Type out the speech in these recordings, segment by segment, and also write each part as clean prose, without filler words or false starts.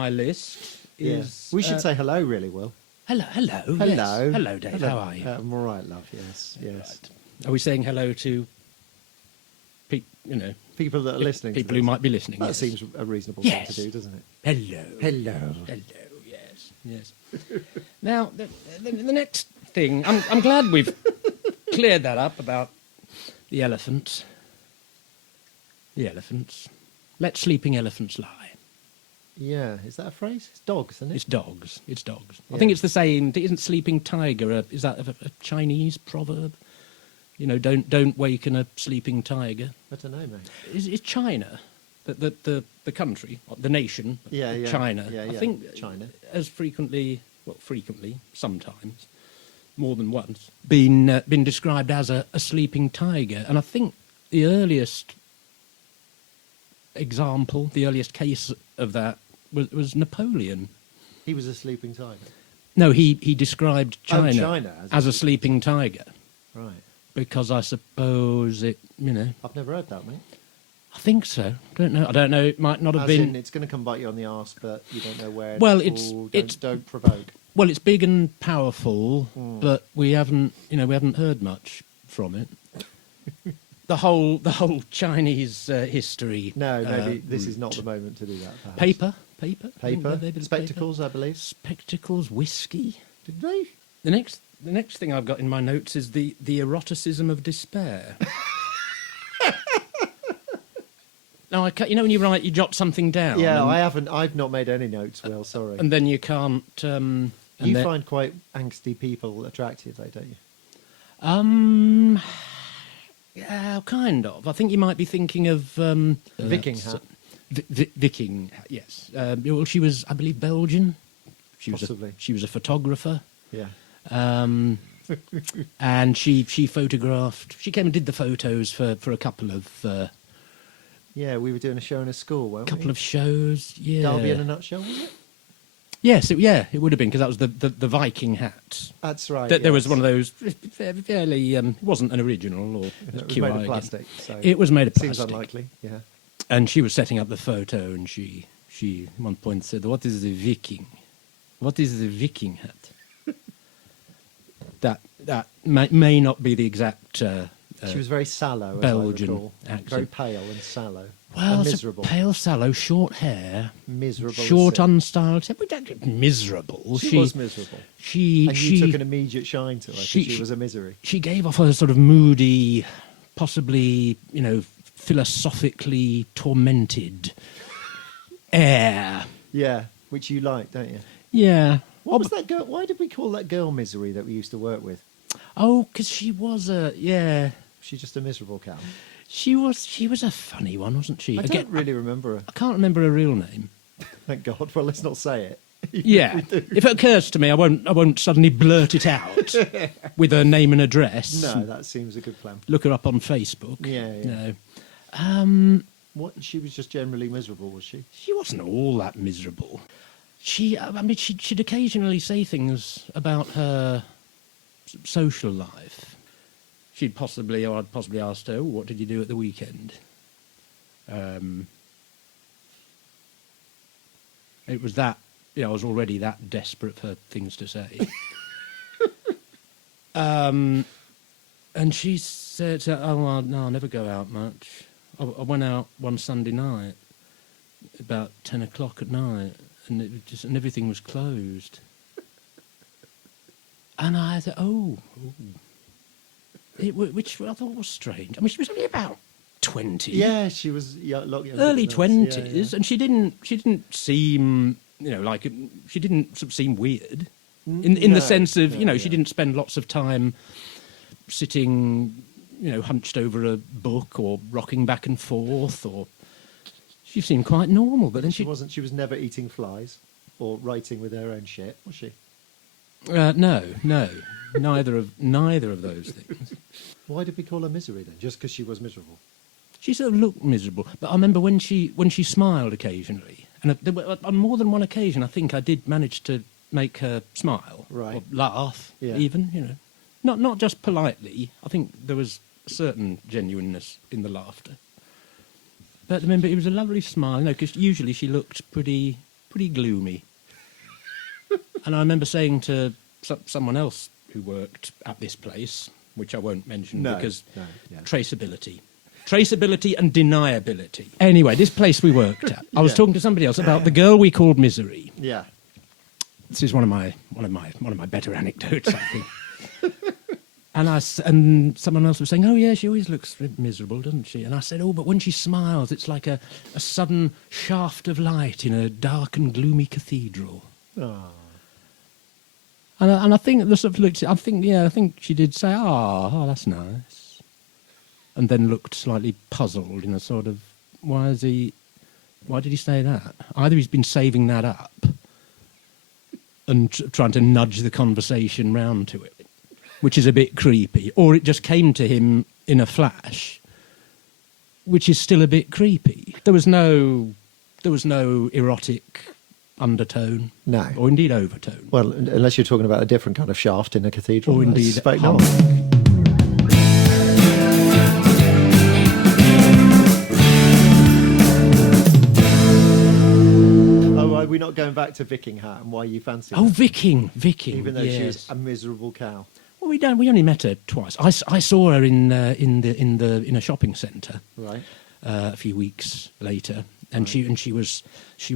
my list is... We should say hello, really, Will. Hello. Hello. Yes. Hello, Dave. Hello. How are you? I'm all right, love. Yes. Right. Are we saying hello to people that are listening? People who might be listening. That yes. seems a reasonable thing to do, doesn't it? Hello. Yes. Now, the next thing, I'm glad we've cleared that up about the elephants. The elephants. Let sleeping elephants lie. Yeah, is that a phrase? It's dogs, isn't it? It's dogs. Yeah. I think it's the same. Isn't sleeping tiger? Is that a Chinese proverb? Don't waken a sleeping tiger. I don't know, mate. Is China, the country, the nation, China? I think China as frequently, sometimes, more than once, been described as a sleeping tiger, and I think the earliest example, the earliest case of that was Napoleon. He was a sleeping tiger. No, he described China as a sleeping tiger. Right. Because I suppose it, I've never heard that, mate. I think so. I don't know. It might not have been. It's going to come bite you on the arse, but you don't know where. Well, don't provoke. Well, it's big and powerful, but we haven't heard much from it. the whole Chinese history. No, maybe this is not the moment to do that. Perhaps. Paper. Spectacles, I believe. Spectacles, whiskey. Did they? The next thing I've got in my notes is the eroticism of despair. Now, when you write, you jot something down. Yeah, I haven't. I've not made any notes, Will. Sorry. And then you can't. You find quite angsty people attractive, though, don't you? Yeah, kind of. I think you might be thinking of Vicking Hat. Vicking Hat. Yes. Well, she was, I believe, Belgian. Possibly. She was a photographer. Yeah. And she photographed. She came and did the photos for a couple of. Yeah, we were doing a show in a school, weren't we? A couple of shows. Yeah. Derby in a Nutshell, was it? Yes, it would have been, because that was the Vicking Hat. That's right. There was one of those fairly. It wasn't an original, or it was made of plastic. So it was made of plastic. Seems unlikely. Yeah. And she was setting up the photo, and she at one point said, "What is the Viking? What is the Vicking hat?" that may not be the exact. She was very sallow, Belgian accent. Very pale and sallow. Well, and miserable. Pale, sallow, short hair. Miserable. Short, unstyled. Miserable. She was miserable. You took an immediate shine to her. She was a misery. She gave off a sort of moody, possibly, philosophically tormented air. Yeah, which you like, don't you? Yeah. What was that girl? Why did we call that girl Misery that we used to work with? Oh, because she was She's just a miserable cow. She was a funny one, wasn't she? I don't really remember her. I can't remember her real name. Thank God. Well, let's not say it. Yeah. If it occurs to me, I won't suddenly blurt it out with her name and address. No, that seems a good plan. Look her up on Facebook. Yeah. No. What? She was just generally miserable, was she? She wasn't all that miserable. She'd occasionally say things about her social life. I'd possibly asked her, "What did you do at the weekend?" It was that, I was already that desperate for things to say. And she said, "Oh, no, I never go out much. I went out one Sunday night, about 10 o'clock at night, and everything was closed." And I thought, which I thought was strange. I mean, she was only about 20. Yeah, she was early 20s, and she didn't seem, she didn't sort of seem weird in the sense of, she didn't spend lots of time sitting, hunched over a book or rocking back and forth, or she seemed quite normal. But then she was never eating flies or writing with her own shit, was she? No, neither of those things. Why did we call her Misery then? Just because she was miserable? She sort of looked miserable, but I remember when she smiled occasionally, and on more than one occasion, I think I did manage to make her smile, right, or laugh, even, not just politely. I think there was a certain genuineness in the laughter. But I remember it was a lovely smile, because usually she looked pretty pretty gloomy. And I remember saying to someone else who worked at this place, which I won't mention because traceability and deniability. Anyway, this place we worked at, I was talking to somebody else about the girl we called Misery. Yeah. This is one of my better anecdotes, I think. And someone else was saying, "Oh yeah, she always looks miserable, doesn't she?" And I said, "Oh, but when she smiles, it's like a sudden shaft of light in a dark and gloomy cathedral." Oh. And I think the sort of looked. I think she did say, "Oh, that's nice," and then looked slightly puzzled in a sort of, why did he say that? Either he's been saving that up and trying to nudge the conversation round to it, which is a bit creepy, or it just came to him in a flash, which is still a bit creepy. There was no erotic undertone, no, or indeed overtone. Well, unless you're talking about a different kind of shaft in a cathedral, or indeed not. Are we not going back to Vicking Hat and why you fancy her? Oh, Vicking, even though she was a miserable cow. Well, we only met her twice. I saw her in a shopping centre, right, a few weeks later, and she was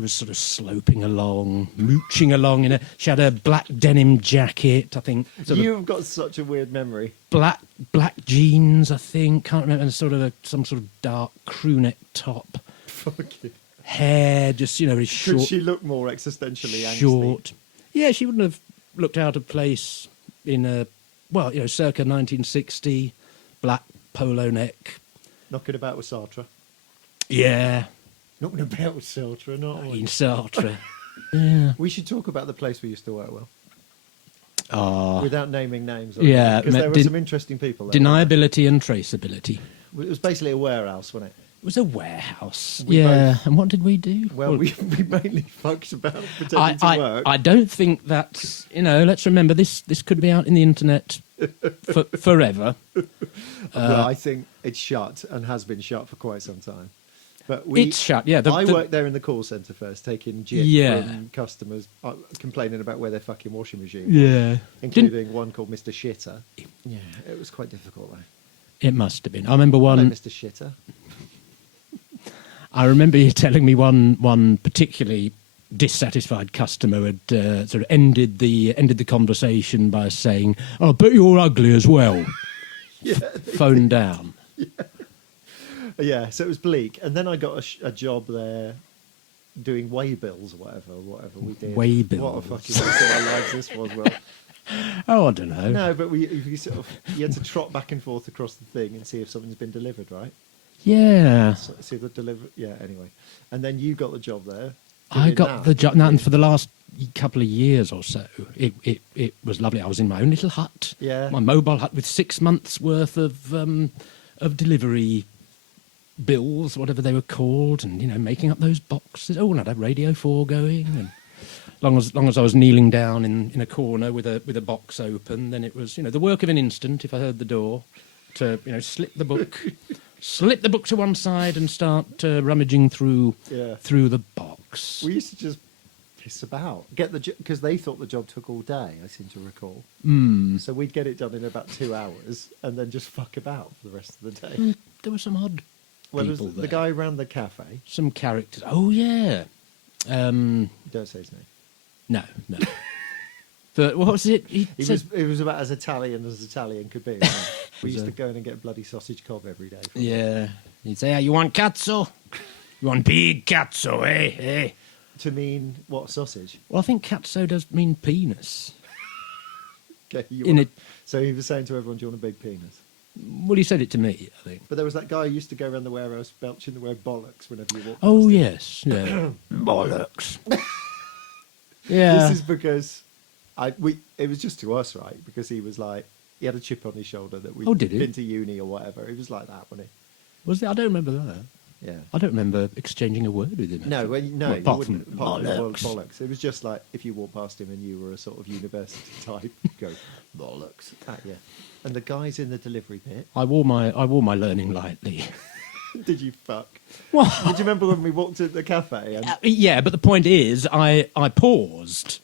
sort of sloping along, mooching along she had a black denim jacket, I think. You've got such a weird memory. Black jeans, I think. Can't remember. And some sort of dark crew neck top. Fuck you. Hair, just very short. Could she look more existentially short? Angsty? Yeah, she wouldn't have looked out of place in circa 1960, black polo neck. Knocking about with Sartre. Yeah. Knocking about with Sartre, not in Sartre. Yeah. We should talk about the place we used to work with. Oh. Without naming names. Yeah. Because there were some interesting people there. Deniability and traceability. It was basically a warehouse, wasn't it? It was a warehouse. And what did we do? Well, we mainly fucked about pretending to work. I don't think that's, let's remember this could be out in the internet forever. Well, I think it's shut and has been shut for quite some time. But it's shut, yeah. I worked there in the call centre first, taking jib from customers complaining about where their fucking washing machine was, including one called Mr. Shitter. Yeah, it was quite difficult, though. It must have been. I remember one... Hello, Mr. Shitter. I remember you telling me one particularly dissatisfied customer had sort of ended the conversation by saying, "I bet you're ugly as well." Yeah, phone down. Yeah, so it was bleak, and then I got a job there doing waybills or whatever we did. Waybills. What a fucking waste of our lives this was, Will. Oh, I don't know. No, but you had to trot back and forth across the thing and see if something's been delivered, right? Yeah. See the delivery. Yeah. Anyway, and then you got the job there. I got the job, and for the last couple of years or so, it was lovely. I was in my own little hut, my mobile hut with 6 months worth of delivery bills, whatever they were called, and making up those boxes. Oh, and I had Radio 4 going, and long as I was kneeling down in a corner with a box open, then it was the work of an instant. If I heard the door, to slip the book to one side and start rummaging through the box. We used to just piss about, because they thought the job took all day. I seem to recall. So we'd get it done in about 2 hours and then just fuck about for the rest of the day. There were some odd people there. The guy around the cafe. Some characters. Oh yeah. Don't say his name. No. But what was it? It was about as Italian could be. Right? We used to go in and get bloody sausage cob every day. Yeah. He'd say, "You want cazzo? You want big cazzo, eh? To mean what sausage? Well, I think cazzo does mean penis. Okay, so he was saying to everyone, "Do you want a big penis?" Well, he said it to me, I think. But there was that guy who used to go around the warehouse belching the word bollocks whenever you walked past Oh, him. yes. Yeah. Bollocks. Yeah. This is because it was just to us, right? Because he was like, he had a chip on his shoulder that we'd been to uni or whatever. He was like that, wasn't he? Was it? I don't remember that. Yeah. I don't remember exchanging a word with him. No, apart from bollocks. It was just like if you walked past him and you were a sort of university type, go bollocks at you. And the guys in the delivery bit. I wore my learning lightly. Did you fuck? Well, Did you remember when we walked to the cafe? And... yeah, but the point is, I paused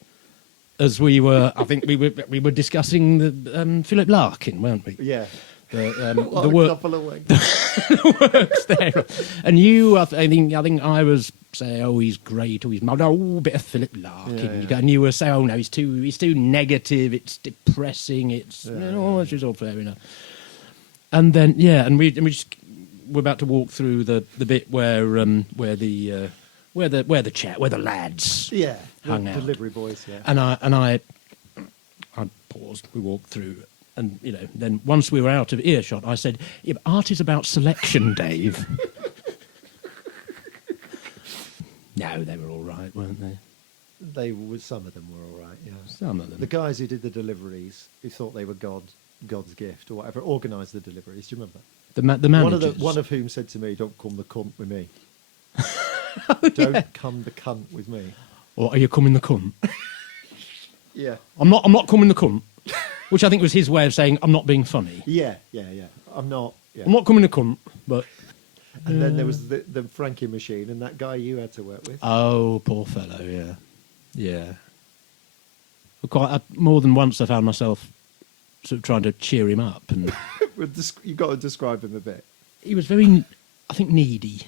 as we were. I think we were discussing the Philip Larkin, weren't we? Yeah. The work, couple of weeks. the works there, and you. I think I was saying, "Oh, he's great," or "He's a bit of Philip Larkin." Yeah. And you were saying, "Oh no, he's too negative. It's depressing. It's which is all fair enough." And then and we just we're about to walk through the bit where the lads hung out, delivery boys, and I paused. We walked through. And, then once we were out of earshot, I said, yeah, but art is about selection, Dave. No, they were all right, weren't they? Some of them were all right, yeah. Some of them. The guys who did the deliveries, who thought they were God's gift or whatever, organised the deliveries. Do you remember? The managers. One of whom said to me, "Don't come the cunt with me." Don't come the cunt with me. Or are you coming the cunt? Yeah. I'm not coming the cunt. Which I think was his way of saying, I'm not being funny. Yeah. I'm not coming to cunt, but... And then there was the Frankie machine and that guy you had to work with. Oh, poor fellow, yeah. Yeah. More than once I found myself sort of trying to cheer him up. And you've got to describe him a bit. He was very, I think, needy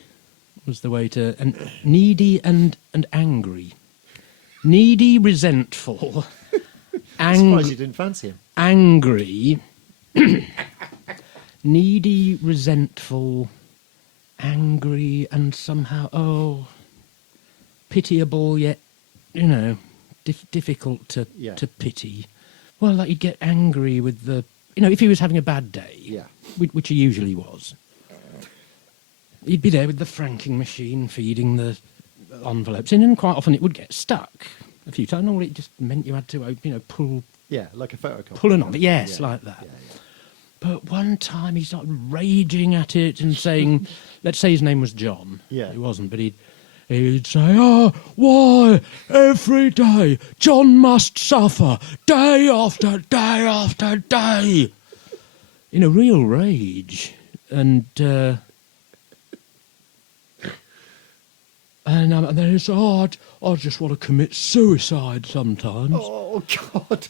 was the way to... And needy and angry. Needy, resentful... I'm surprised you didn't fancy him. Angry, needy, resentful, angry, and somehow, pitiable, yet, difficult to pity. Well, like, he'd get angry with if he was having a bad day, which he usually was, he'd be there with the franking machine feeding the envelopes in, and quite often it would get stuck. A few times, or it just meant you had to, pull... Yeah, like a photocopy. Pull an envelope, yes, like that. Yeah. But one time he started raging at it and saying, let's say his name was John. Yeah. It wasn't, but he'd say, why, every day, John must suffer, day after day after day. In a real rage. And then he said, I just want to commit suicide sometimes. Oh, God.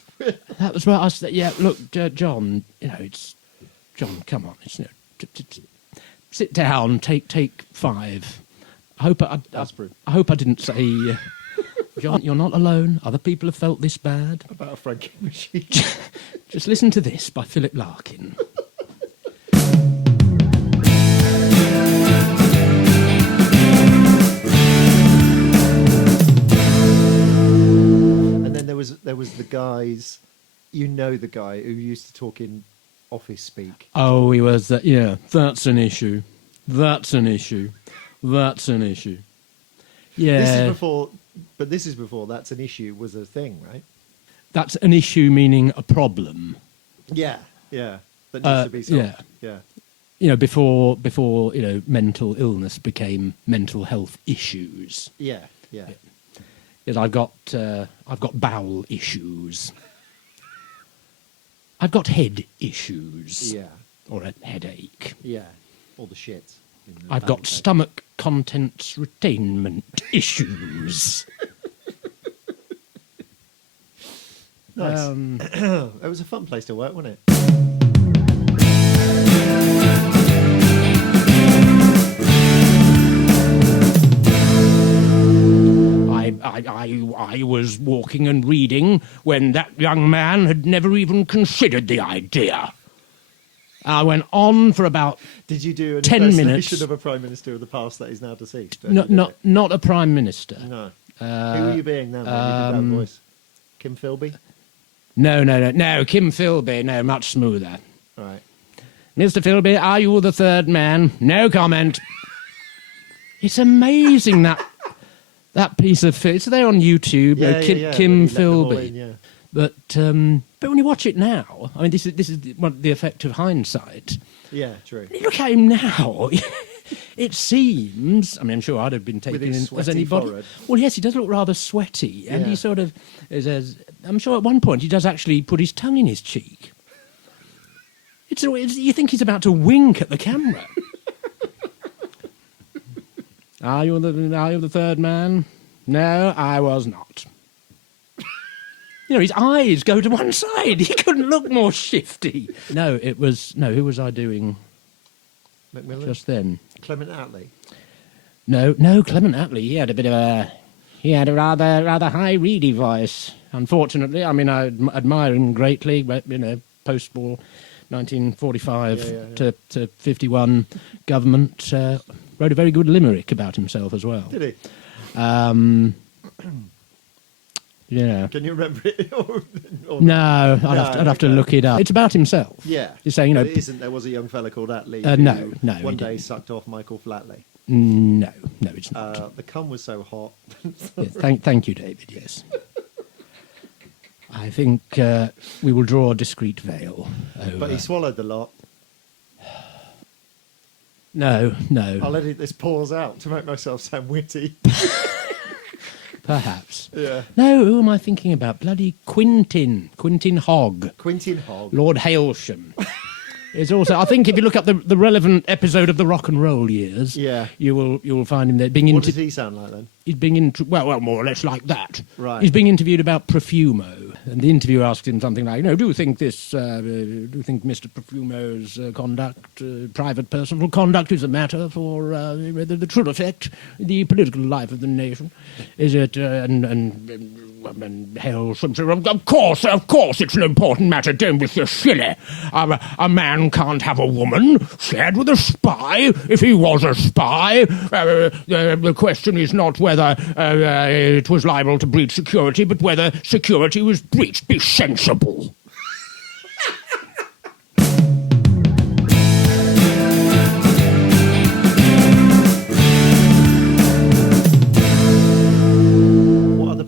That was what I said. Yeah, look, John, it's... John, come on. Sit down, take 5. I hope I didn't say... John, you're not alone. Other people have felt this bad. About a franking machine. Just listen to this by Philip Larkin. There was the guys, the guy who used to talk in office speak. Oh, he was that. Yeah, that's an issue. That's an issue. That's an issue. Yeah. This is before that's an issue was a thing, right? That's an issue meaning a problem. Yeah. That needs to be solved. Yeah. Before mental illness became mental health issues. Yeah. Yes, I've got bowel issues. I've got head issues. Yeah. Or a headache. Yeah. All the shit. I've got stomach contents retainment issues. Nice. It was a fun place to work, wasn't it? I was walking and reading when that young man had never even considered the idea. I went on for about 10 minutes. Did you do an impersonation of a Prime Minister of the past that is now deceased? Not a Prime Minister. No. Who are you being now when you did that voice? Kim Philby? No, Kim Philby, no, much smoother. All right. Mr. Philby, are you the third man? No comment. It's amazing that piece of... It's there on YouTube, Kim Philby. But when you watch it now, I mean, this is the effect of hindsight. Yeah, true. Look at him now. It seems... I mean, I'm sure I'd have been taken in as anybody. Forehead. Well, yes, he does look rather sweaty. And he sort of... I'm sure at one point he does actually put his tongue in his cheek. You think he's about to wink at the camera. Are you the third man? No, I was not. His eyes go to one side. He couldn't look more shifty. No, who was I doing Macmillan? just then? Clement Attlee? No, Clement Attlee. He had a rather high, reedy voice. Unfortunately, I mean, I admire him greatly, but, post-war 1945 to 51 government, wrote a very good limerick about himself as well. Did he? Yeah. Can you remember it? No, I'd have to look it up. It's about himself. Yeah. He's saying, But it isn't. There was a young fella called Attlee no. one day sucked off Michael Flatley. No, it's not. The cum was so hot. Yeah, thank you, David, yes. I think we will draw a discreet veil over... But he swallowed the lot. No. I'll edit this pause out to make myself sound witty. Perhaps. Yeah. No, who am I thinking about? Bloody Quintin Hogg. Quintin Hogg. Lord Hailsham. Is also, I think if you look up the relevant episode of the Rock and Roll Years, you will find him there being What does he sound like then? He's being well, more or less like that. Right. He's being interviewed about Profumo, and the interviewer asks him something like, do you think Mr. Profumo's conduct, private personal conduct, is a matter for the true effect the political life of the nation? Is it and Hailsham said, of course, it's an important matter. Don't be so silly. A man can't have a woman shared with a spy if he was a spy. The question is not whether it was liable to breach security, but whether security was breached. Be sensible.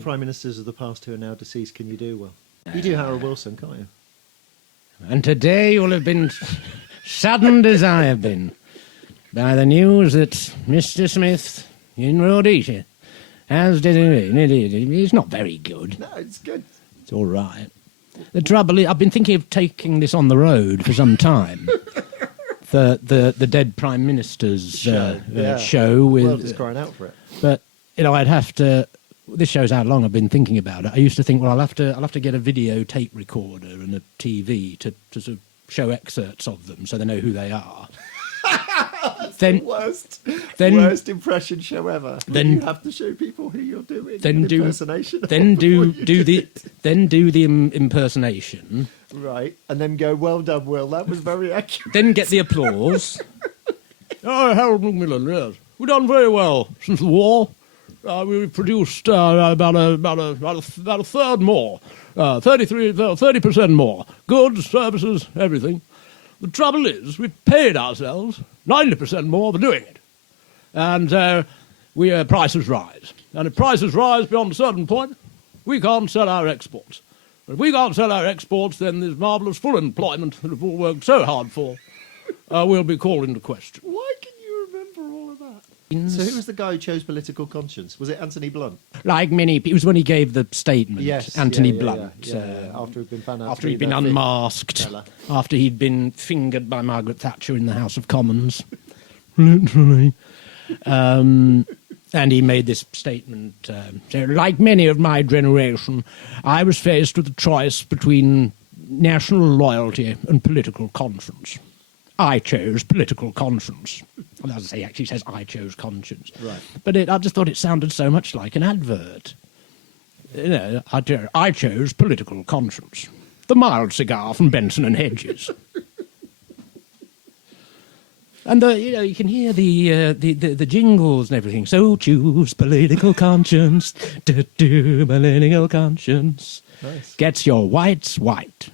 Prime ministers of the past who are now deceased can you do? Well, you do Harold Wilson, can't you? And today you'll have been saddened as I have been by the news that Mr. Smith in Rhodesia has it's not very good. No, it's good. It's all right. The trouble is, I've been thinking of taking this on the road for some time. the Dead Prime Minister's show with the world is crying out for it. But I'd have to. This shows how long I've been thinking about it. I used to think, well, I'll have to get a video tape recorder and a TV to sort of show excerpts of them so they know who they are. That's the worst impression show ever. Then you have to show people who you're doing. Then do impersonation. Then do the impersonation. Right, and then go, well done, Will. That was very accurate. Then get the applause. Oh, Harold Macmillan, yes, we've done very well since the war. We produced about a third more, 30% more. Goods, services, everything. The trouble is, we've paid ourselves 90% more for doing it. And prices rise. And if prices rise beyond a certain point, we can't sell our exports. But if we can't sell our exports, then this marvellous full employment that we've all worked so hard for will be called into question. Why can you remember all of that? So who was the guy who chose political conscience? Was it Anthony Blunt? Like many, it was when he gave the statement. Yes, Anthony Blunt. After he'd been found out. After he'd been unmasked. After he'd been fingered by Margaret Thatcher in the House of Commons. Literally. And he made this statement. Like many of my generation, I was faced with a choice between national loyalty and political conscience. I chose political conscience. Well, as I say, he actually says I chose conscience. Right. But I just thought it sounded so much like an advert. I chose political conscience. The mild cigar from Benson and Hedges. And you can hear the jingles and everything. So choose political conscience. Political conscience. Nice. Gets your whites white.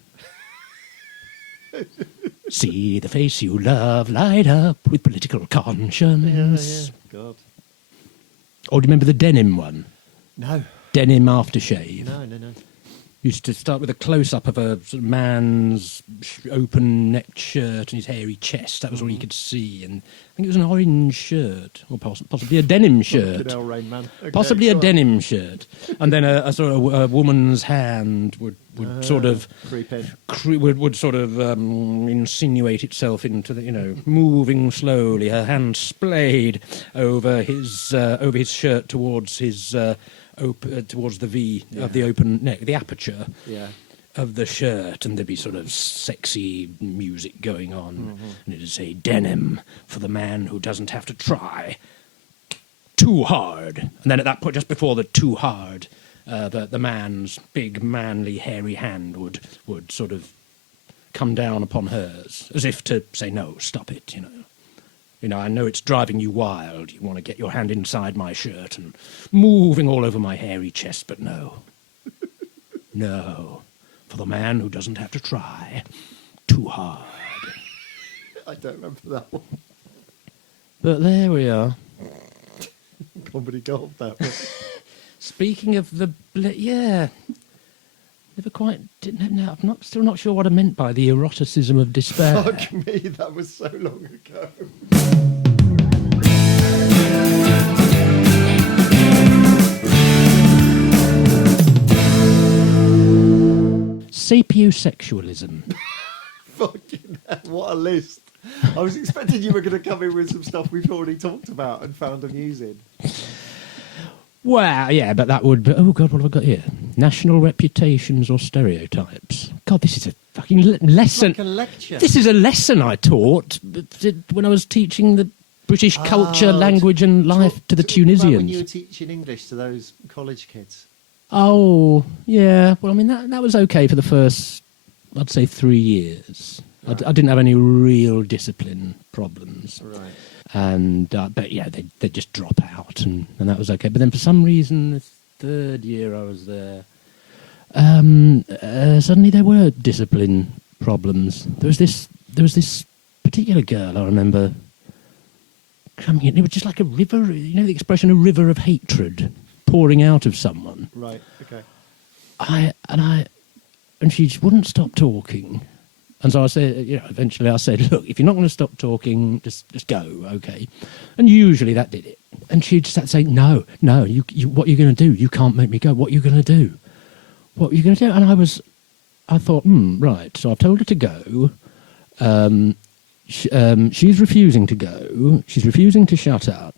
See the face you love light up with political conscience. Yeah. God. Or do you remember the denim one? No. Denim aftershave. No. Used to start with a close-up of a sort of man's open-necked shirt and his hairy chest. That was all you could see. And I think it was an orange shirt, or possibly a denim shirt. Good old Rain Man. Okay, Possibly a denim shirt. And then a sort of a woman's hand would sort of creep in. Would sort of insinuate itself into the, moving slowly. Her hand splayed over his shirt towards his towards the V of the open neck, the aperture of the shirt, and there'd be sort of sexy music going on, and it'd say "Denim for the man who doesn't have to try too hard." And then at that point, just before the "too hard," the man's big, manly, hairy hand would sort of come down upon hers, as if to say, "No, stop it," I know it's driving you wild. You want to get your hand inside my shirt and moving all over my hairy chest, but no. No. For the man who doesn't have to try too hard. I don't remember that one. But there we are. Comedy gold, that one. Speaking of the... Never quite... No, I'm still not sure what I meant by the eroticism of despair. Fuck me, that was so long ago. Sapiosexualism. Fucking hell, what a list. I was expecting you were going to come in with some stuff we've already talked about and found amusing. Well, yeah, but that would be... Oh, God, what have I got here? National reputations or stereotypes. God, this is a fucking lesson. It's like a lecture. This is a lesson I taught when I was teaching the British culture, language and life to the Tunisians. When you were teaching English to those college kids. Oh, yeah. Well, I mean, that was okay for the first, I'd say, 3 years. Right. I didn't have any real discipline problems. Right. And but yeah, they just drop out, and that was okay. But then for some reason, the third year I was there, suddenly there were discipline problems. There was this particular girl I remember coming in. It was just like a river. You know the expression, a river of hatred pouring out of someone. Right. Okay. And she just wouldn't stop talking. And so I said, eventually I said, look, if you're not going to stop talking, just go, okay? And usually that did it. And she'd start saying, no, you, what are you going to do? You can't make me go. What are you going to do? What are you going to do? And I thought, right. So I've told her to go. She's refusing to go. She's refusing to shut up.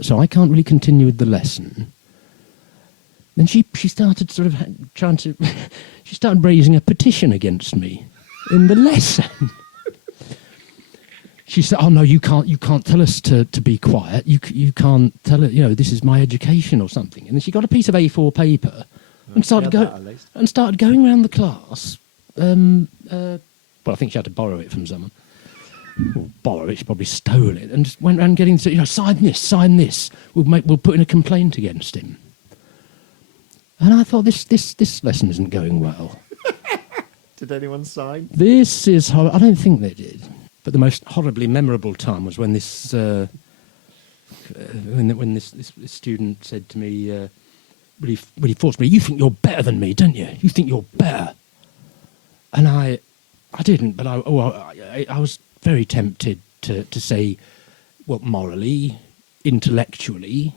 So I can't really continue with the lesson. Then she started sort of trying to... She started raising a petition against me in the lesson. She said, "Oh no, you can't tell us to be quiet. You can't tell it. This is my education or something." And then she got a piece of A4 paper and started going around the class. Well, I think she had to borrow it from someone. Or borrow it, she probably stole it, and just went around getting sign this. We'll put in a complaint against him. And I thought, this lesson isn't going well. Did anyone sign? This is I don't think they did. But the most horribly memorable time was when this when this student said to me, really forced me, "You think you're better than me, don't you? You think you're better." And I didn't, but I was very tempted to say, well, morally, intellectually.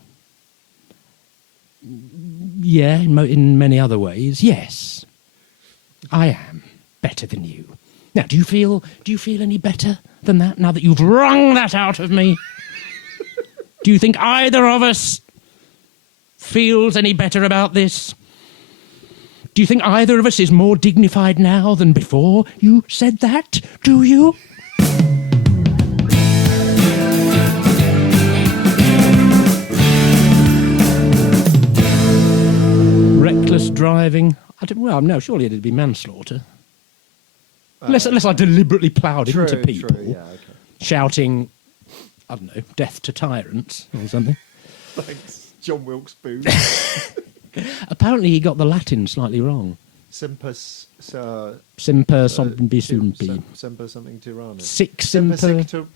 Yeah, in many other ways, yes, I am better than you. Now, do you feel any better than that now that you've wrung that out of me? Do you think either of us feels any better about this? Do you think either of us is more dignified now than before you said that? Do you? Reckless driving. Surely it'd be manslaughter. Unless I deliberately ploughed into people. True, yeah, okay. Shouting, I don't know, death to tyrants or something. Thanks, John Wilkes Booth. Apparently he got the Latin slightly wrong. Semper something tyrannus. Sic semper,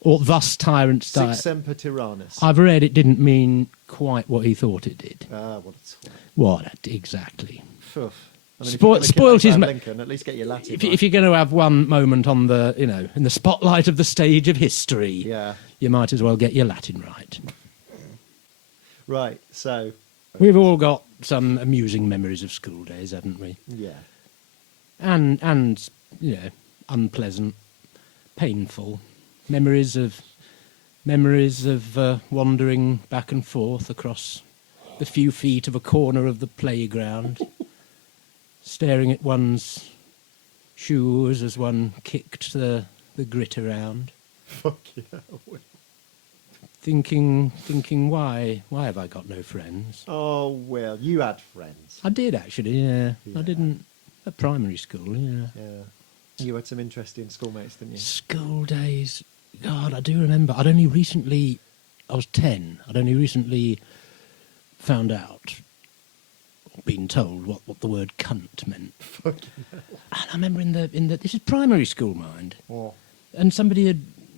or thus tyrants die. Sic semper tyrannus. I've read it didn't mean quite what he thought it did. What a twat. What, exactly. Oof. I mean, Spoilt is Lincoln, at least get your Latin. If you're going to have one moment on the, in the spotlight of the stage of history, you might as well get your Latin right. Right. So we've all got some amusing memories of school days, haven't we? Yeah. And unpleasant, painful memories of wandering back and forth across the few feet of a corner of the playground. Staring at one's shoes as one kicked the grit around. Fuck yeah. Thinking, why have I got no friends? Oh, well, you had friends. I did, actually, yeah. I didn't at primary school, yeah. Yeah. You had some interesting schoolmates, didn't you? School days. God, I do remember. I was 10. I'd only recently found out, been told what the word cunt meant. Fucking hell. And I remember in the this is primary school, mind. Oh. And somebody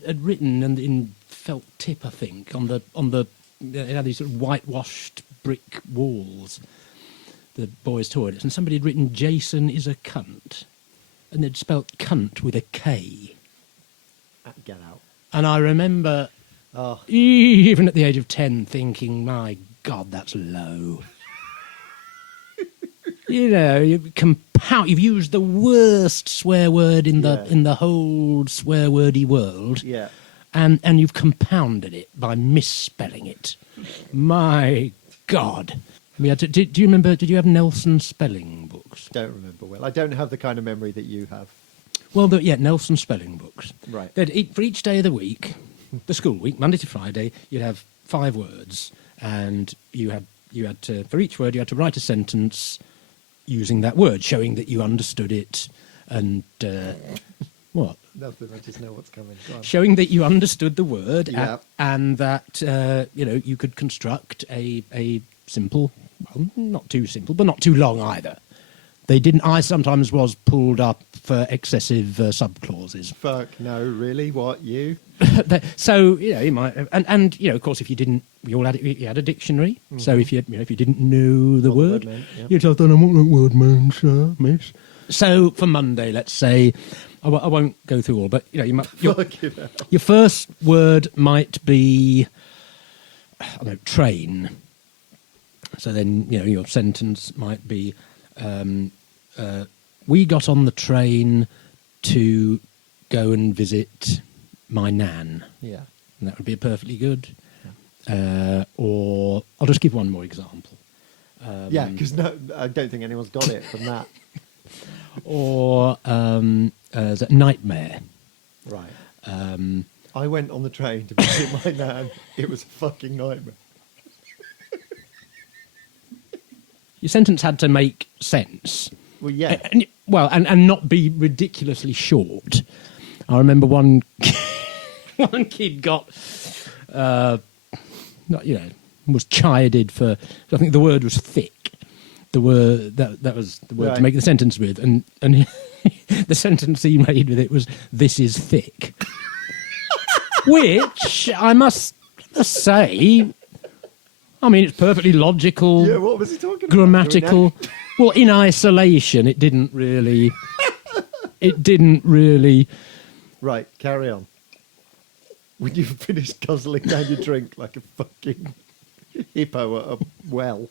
had written in felt tip, I think, on the it had these sort of whitewashed brick walls, the boys' toilets, and somebody had written Jason is a cunt, and they'd spelt cunt with a K. Get out. And I remember even at the age of 10 thinking, my God, that's low. You've used the worst swear word in the whole swear wordy world. Yeah. And you've compounded it by misspelling it. My God. Do you remember, did you have Nelson spelling books? Don't remember well. I don't have the kind of memory that you have. Well, Nelson spelling books. Right. For each day of the week, the school week, Monday to Friday, you'd have 5 words, and you had to, for each word, you had to write a sentence using that word, showing that you understood it, and what? Nothing. I just know what's coming. Go on. Showing that you understood the word, yeah. and that you could construct a simple, well, not too simple, but not too long either. They didn't. I sometimes was pulled up for excessive subclauses. Fuck no, really? What, you? So you might, and of course, if you didn't, you had a dictionary. Mm-hmm. So if you didn't know the word, you'd tell them what that word means, sir, miss. So for Monday, let's say, I won't go through all, but you might. Your first word might be, train. So then your sentence might be. We got on the train to go and visit my nan. Yeah. And that would be perfectly good. Yeah. Or I'll just give one more example. Because I don't think anyone's got it from that. Or nightmare. Right. I went on the train to visit my nan. It was a fucking nightmare. Your sentence had to make sense. Well, yeah. And not be ridiculously short. I remember one kid got, was chided for. I think the word was thick. The word that was the word to make the sentence with, and the sentence he made with it was "This is thick," which I must say. I mean, it's perfectly logical. Yeah, what was he talking about? Grammatical. Well, in isolation, it didn't really. Right, carry on. When you finish guzzling down your drink like a fucking hippo at a well.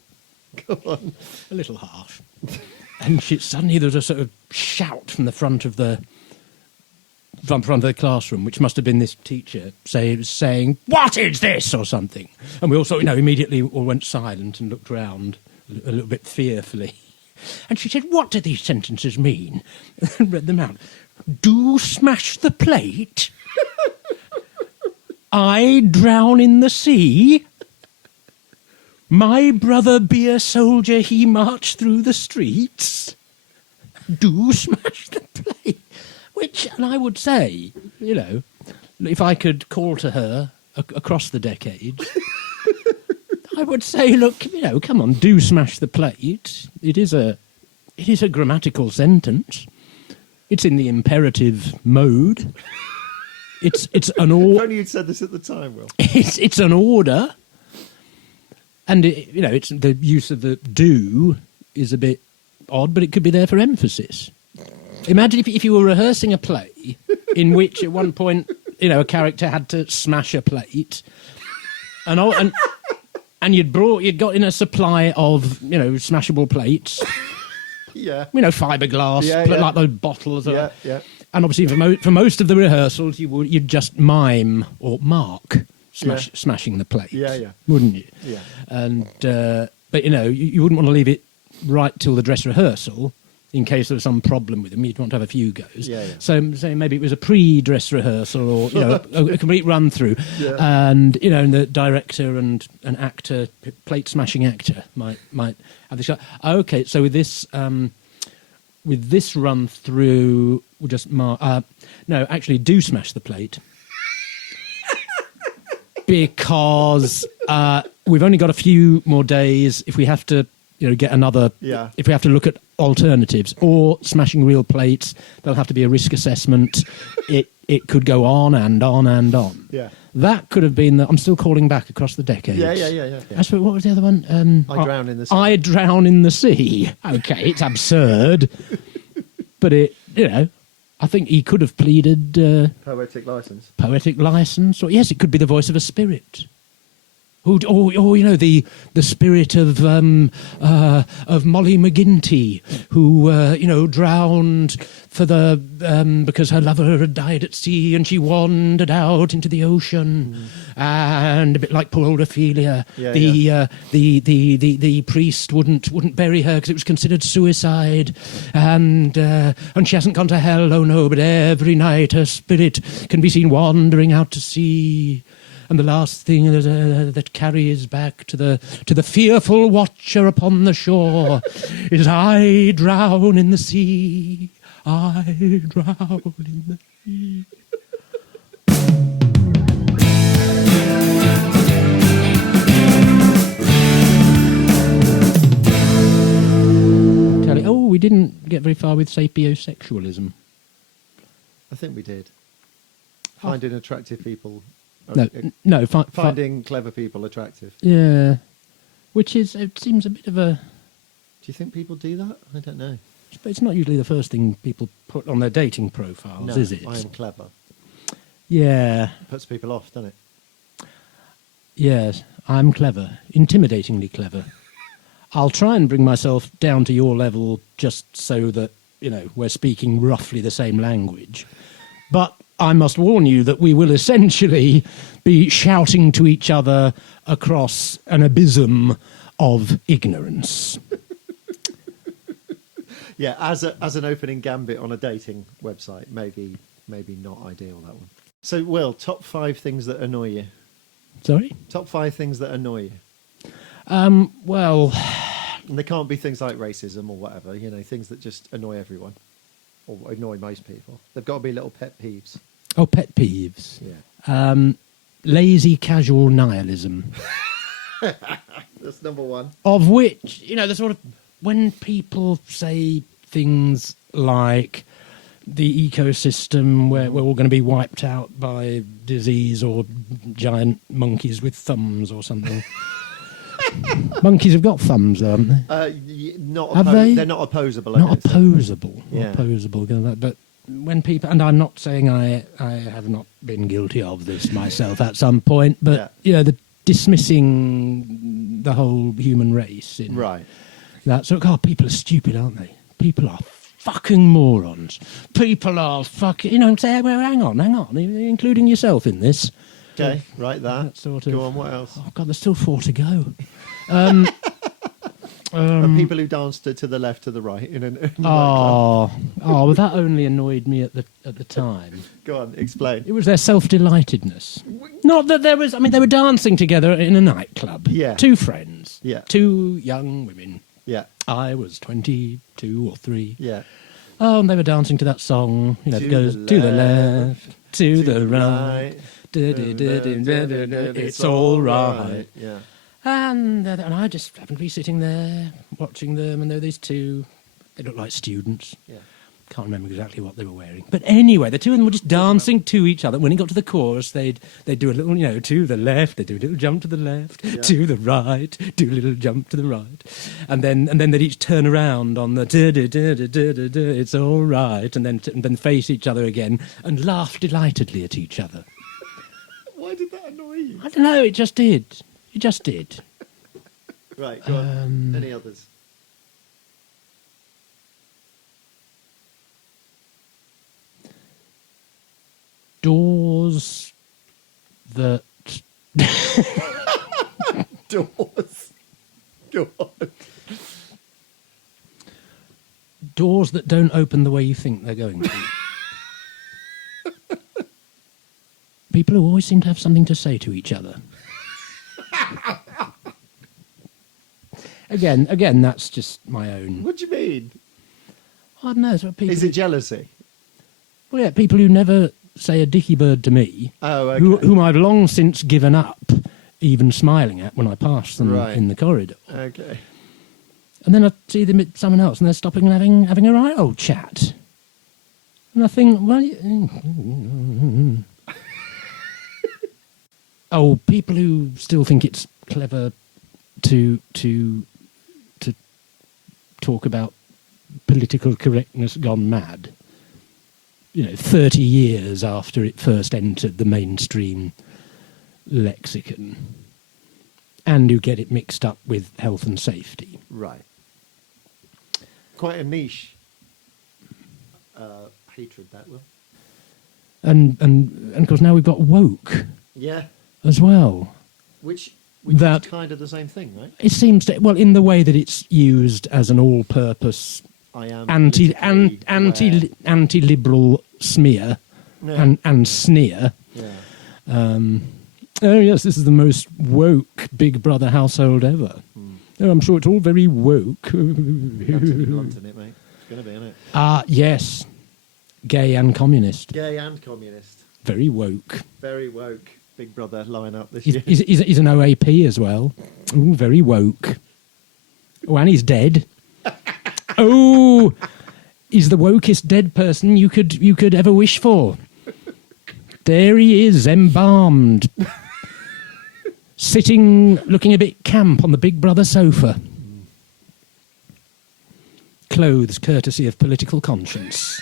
Come on. A little harsh. And suddenly there was a sort of shout from the front of the classroom, which must have been this teacher saying, "What is this?" or something. And we all sort of, immediately all went silent and looked round a little bit fearfully. And she said, "What do these sentences mean?" And read them out. "Do smash the plate. I drown in the sea. My brother be a soldier, he marched through the streets. Do smash the plate." And I would say, if I could call to her across the decades, I would say, look, come on, do smash the plate. It is a grammatical sentence. It's in the imperative mode. It's an order. If only you'd said this at the time, Will. It's an order, and it's the use of the do is a bit odd, but it could be there for emphasis. Imagine if you were rehearsing a play in which at one point, a character had to smash a plate, and you'd got in a supply of, smashable plates. Yeah. Fiberglass, like those bottles. Yeah, yeah. And obviously for most of the rehearsals, you'd just mime or mark smashing the plates. Yeah. Wouldn't you? Yeah. And, but, you wouldn't want to leave it right till the dress rehearsal in case there was some problem with them. You'd want to have a few goes. Yeah. So maybe it was a pre-dress rehearsal or, a complete run-through. Yeah. And, and the director and an actor, plate-smashing actor, might have this. Okay, so with this run-through, we'll just mark... no, actually, do smash the plate. Because we've only got a few more days. If we have to... get another... Yeah. If we have to look at alternatives or smashing real plates, there'll have to be a risk assessment. It could go on and on and on. Yeah. That could have been... I'm still calling back across the decades. Yeah. I suppose, what was the other one? I Drown in the Sea. I Drown in the Sea. Okay, it's absurd. But I think he could have pleaded... Poetic license. Poetic license. Or, yes, it could be the voice of a spirit. Or the spirit of Molly McGinty, who drowned for because her lover had died at sea, and she wandered out into the ocean, and a bit like poor old Ophelia, the priest wouldn't bury her because it was considered suicide, and she hasn't gone to hell, oh no, but every night her spirit can be seen wandering out to sea. And the last thing that carries back to the fearful watcher upon the shore is, I drown in the sea, I drown in the sea. We didn't get very far with sapiosexualism. I think we did. Finding attractive people... No. Finding clever people attractive. Yeah, which it seems a bit of a... Do you think people do that? I don't know. But it's not usually the first thing people put on their dating profiles, is it? I am clever. Yeah. It puts people off, doesn't it? Yes, I'm clever. Intimidatingly clever. I'll try and bring myself down to your level just so that, we're speaking roughly the same language. But I must warn you that we will essentially be shouting to each other across an abysm of ignorance. Yeah, as an opening gambit on a dating website, maybe not ideal, that one. So, Will, top 5 things that annoy you. Sorry? Top 5 things that annoy you. Well... And they can't be things like racism or whatever, things that just annoy everyone. Or annoy most people. They've got to be little pet peeves. Oh, pet peeves. Yeah. Lazy casual nihilism. That's number 1. Of which, the sort of... When people say things like the ecosystem, we're all going to be wiped out by disease or giant monkeys with thumbs or something... Monkeys have got thumbs, though, haven't they? Have they? They're not opposable. Not opposable. Yeah. Not opposable. But when people... And I'm not saying I have not been guilty of this myself at some point, but, the dismissing the whole human race. Right. That sort of... people are stupid, aren't they? People are fucking morons. People are fucking... say, well, hang on, including yourself in this. Okay, right, that sort of... Go on, what else? Oh, God, there's still 4 to go. And people who danced to the left, to the right in a well, that only annoyed me at the time. Go on, explain. It was their self-delightedness. Not that there was... they were dancing together in a nightclub. Yeah. 2 friends. Yeah. 2 young women. Yeah. I was 22 or 3. Yeah. Oh, and they were dancing to that song, that goes to the left, to the right. It's all right. Yeah. And I just happened to be sitting there watching them, and there were these 2. They looked like students. Yeah. Can't remember exactly what they were wearing. But anyway, the two of them were just dancing to each other. When it got to the chorus, they'd do a little, to the left, they'd do a little jump to the left, to the right, do a little jump to the right. And then they'd each turn around on the it's all right, and then face each other again and laugh delightedly at each other. Why did that annoy you? I don't know, it just did. It just did. Right, go on. Any others? Doors that... Doors. Go on. Doors that don't open the way you think they're going to. People who always seem to have something to say to each other. Again, that's just my own... What do you mean? I don't know. So people Is it jealousy? Well, yeah, people who never say a dicky bird to me, oh, okay. whom I've long since given up even smiling at when I pass them in the corridor. Okay. And then I see them at someone else and they're stopping and having a right old chat. And I think, well... Oh, people who still think it's clever to talk about political correctness gone mad. 30 years after it first entered the mainstream lexicon, and who get it mixed up with health and safety. Right. Quite a niche hatred, that will. And of course now we've got woke. Yeah. As well. Which is kind of the same thing, right? It seems to, well, in the way that it's used as an all-purpose anti-liberal smear and sneer. Yeah. Oh yes, this is the most woke Big Brother household ever. Oh, I'm sure it's all very woke. Absolutely blunt in it, mate. It's going to be, isn't it? Yes. Gay and communist. Gay and communist. Very woke. Very woke. Big Brother lineup this year. He's an OAP as well. Ooh, very woke. Oh, and he's dead. Oh, he's the wokest dead person you could ever wish for. There he is, embalmed, sitting, looking a bit camp on the Big Brother sofa. Clothes courtesy of political conscience.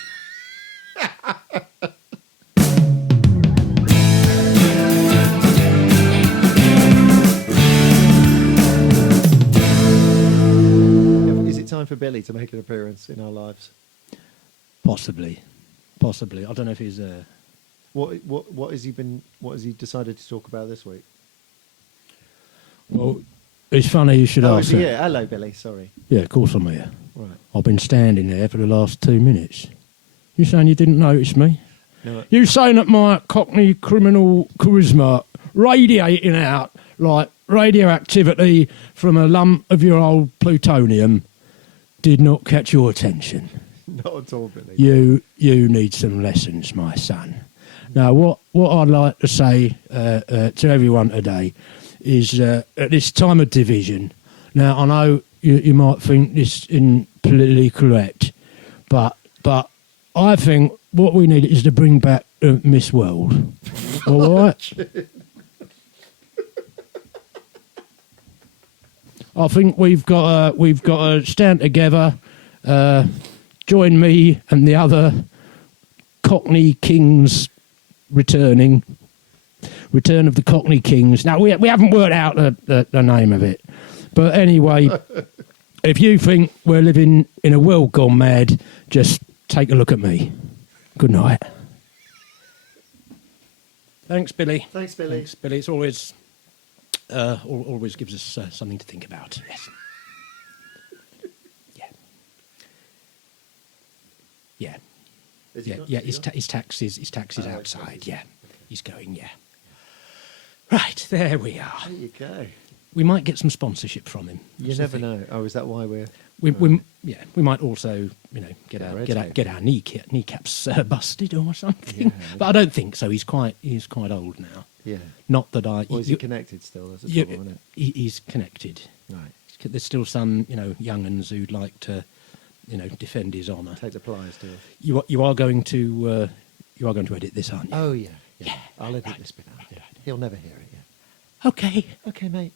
Time for Billy to make an appearance in our lives? Possibly. I don't know if he's What has he decided to talk about this week? Well, it's funny you should ask that. Yeah, hello Billy, sorry. Yeah, of course I'm here. Right. I've been standing there for the last 2 minutes. You saying you didn't notice me? No. You saying that my Cockney criminal charisma radiating out like radioactivity from a lump of your old plutonium did not catch your attention. Not at all, Billy. You need some lessons, my son. Now, what I'd like to say to everyone today is at this time of division. Now, I know you might think this isn't politically correct, but I think what we need is to bring back Miss World. All right. I think we've got to stand together, join me and the other Cockney Kings return of the Cockney Kings. Now, we haven't worked out the name of it, but anyway, if you think we're living in a world gone mad, just take a look at me. Good night. Thanks, Billy. Thanks, Billy. It's always gives us something to think about. Yes. Yeah. His taxis outside. Okay. Yeah, he's going. Yeah. Right, there we are. There you go. We might get some sponsorship from him. You never know. Oh, is that why we might also get our kneecaps busted or something. Yeah. But I don't think so. He's quite old now. Yeah. Not that I. Or is he connected still? That's a problem, isn't it? He's connected. Right. There's still some young'uns who'd like to defend his honour. Take the pliers to us. You are going to edit this, aren't you? Oh yeah. I'll edit this bit out. He'll never hear it. Yeah. Okay. Okay, mate.